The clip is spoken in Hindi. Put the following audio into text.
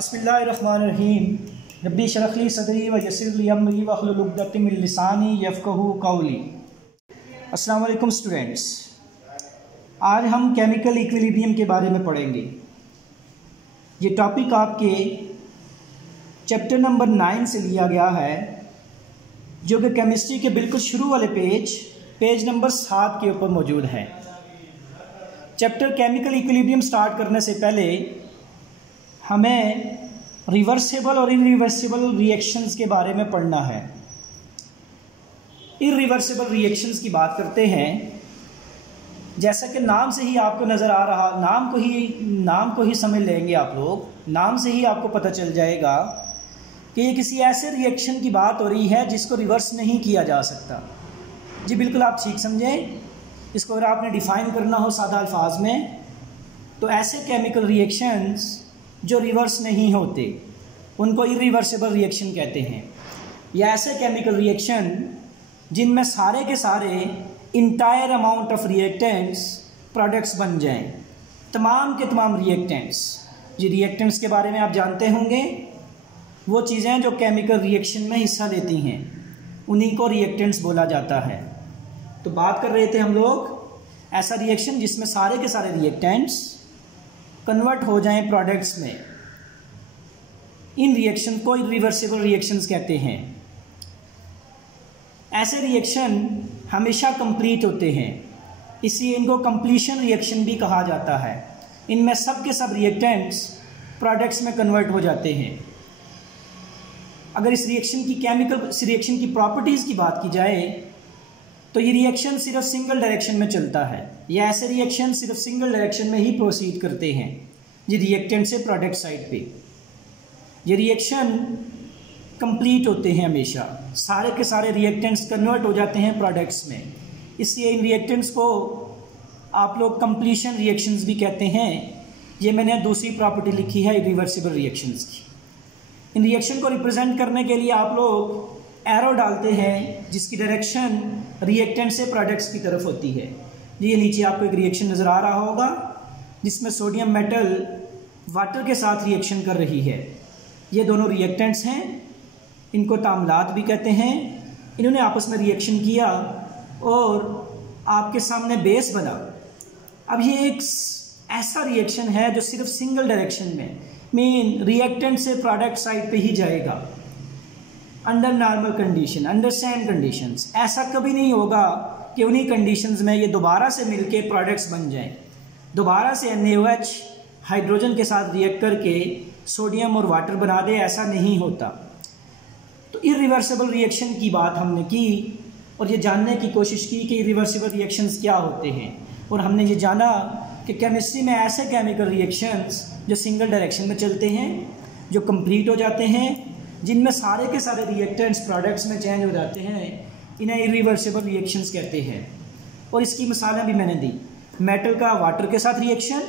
बिस्मिल्लाहिर्रहमानिर्रहीम। रब्बी शरह ली सदरी व यस्सिर ली अमरी वहलुल उक़दतम मिन लिसानी यफ़क़हू क़ौली। अस्सलाम वालेकुम स्टूडेंट्स, आज हम केमिकल इक्विलिब्रियम के बारे में पढ़ेंगे। ये टॉपिक आपके चैप्टर नंबर 9 से लिया गया है, जो कि केमिस्ट्री के बिल्कुल शुरू वाले पेज नंबर 7 के ऊपर मौजूद है। चैप्टर केमिकल इक्विलिब्रियम स्टार्ट करने से पहले हमें रिवर्सिबल और इनरिवर्सिबल रिएक्शंस के बारे में पढ़ना है। इनरिवर्सिबल रिएक्शंस की बात करते हैं, जैसा कि नाम से ही आपको नज़र आ रहा, नाम को ही समझ लेंगे आप लोग। नाम से ही आपको पता चल जाएगा कि ये किसी ऐसे रिएक्शन की बात हो रही है जिसको रिवर्स नहीं किया जा सकता। जी बिल्कुल, आप ठीक समझें। इसको अगर आपने डिफ़ाइन करना हो सादा अल्फाज में, तो ऐसे केमिकल रिएक्शंस जो रिवर्स नहीं होते उनको इरिवर्सिबल रिएक्शन कहते हैं। या ऐसे केमिकल रिएक्शन जिनमें सारे के सारे entire amount of reactants products बन जाएं, तमाम के तमाम रिएक्टेंट्स। जी रिएक्टेंट्स के बारे में आप जानते होंगे, वो चीज़ें जो केमिकल रिएक्शन में हिस्सा लेती हैं, उन्हीं को रिएक्टेंट्स बोला जाता है। तो बात कर रहे थे हम लोग ऐसा रिएक्शन जिसमें सारे के सारे रिएक्टेंट्स कन्वर्ट हो जाएं प्रोडक्ट्स में। इन रिएक्शन को इरिवर्सिबल रिएक्शंस कहते हैं। ऐसे रिएक्शन हमेशा कंप्लीट होते हैं, इसलिए इनको कंप्लीशन रिएक्शन भी कहा जाता है। इनमें सब के सब रिएक्टेंट्स प्रोडक्ट्स में कन्वर्ट हो जाते हैं। अगर इस रिएक्शन की प्रॉपर्टीज़ की बात की जाए, तो ये रिएक्शन सिर्फ सिंगल डायरेक्शन में चलता है, या ऐसे रिएक्शन सिर्फ सिंगल डायरेक्शन में ही प्रोसीड करते हैं, ये रिएक्टेंट से प्रोडक्ट साइड पे। ये रिएक्शन कंप्लीट होते हैं हमेशा, सारे के सारे रिएक्टेंट्स कन्वर्ट हो जाते हैं प्रोडक्ट्स में। इसलिए इन रिएक्टेंट्स को आप लोग कंप्लीशन रिएक्शंस भी कहते हैं। ये मैंने दूसरी प्रॉपर्टी लिखी है इरिवर्सिबल रिएक्शंस की। इन रिएक्शन को रिप्रेजेंट करने के लिए आप लोग एरो डालते हैं जिसकी डायरेक्शन रिएक्टेंट से प्रोडक्ट्स की तरफ होती है। ये नीचे आपको एक रिएक्शन नज़र आ रहा होगा जिसमें सोडियम मेटल वाटर के साथ रिएक्शन कर रही है। ये दोनों रिएक्टेंट्स हैं, इनको तामलात भी कहते हैं। इन्होंने आपस में रिएक्शन किया और आपके सामने बेस बना। अब ये एक ऐसा रिएक्शन है जो सिर्फ सिंगल डायरेक्शन में रिएक्टेंट से प्रोडक्ट साइड पे ही जाएगा under normal condition, under same conditions. ऐसा कभी नहीं होगा कि उन्हीं कंडीशंस में ये दोबारा से मिलके प्रोडक्ट्स बन जाएं, दोबारा से NaOH हाइड्रोजन के साथ रिएक्ट करके सोडियम और वाटर बना दे। ऐसा नहीं होता। तो इरिवर्सिबल रिएक्शन की बात हमने की और ये जानने की कोशिश की कि इरिवर्सिबल रिएक्शंस क्या होते हैं। और हमने ये जाना कि केमिस्ट्री में ऐसे केमिकल रिएक्शंस जो सिंगल डायरेक्शन में चलते हैं, जो कंप्लीट हो जाते हैं, जिनमें सारे के सारे रिएक्टेंट्स प्रोडक्ट्स में चेंज हो जाते हैं, इन्हें इरिवर्सिबल रिएक्शंस कहते हैं। और इसकी मिसालें भी मैंने दी, मेटल का वाटर के साथ रिएक्शन,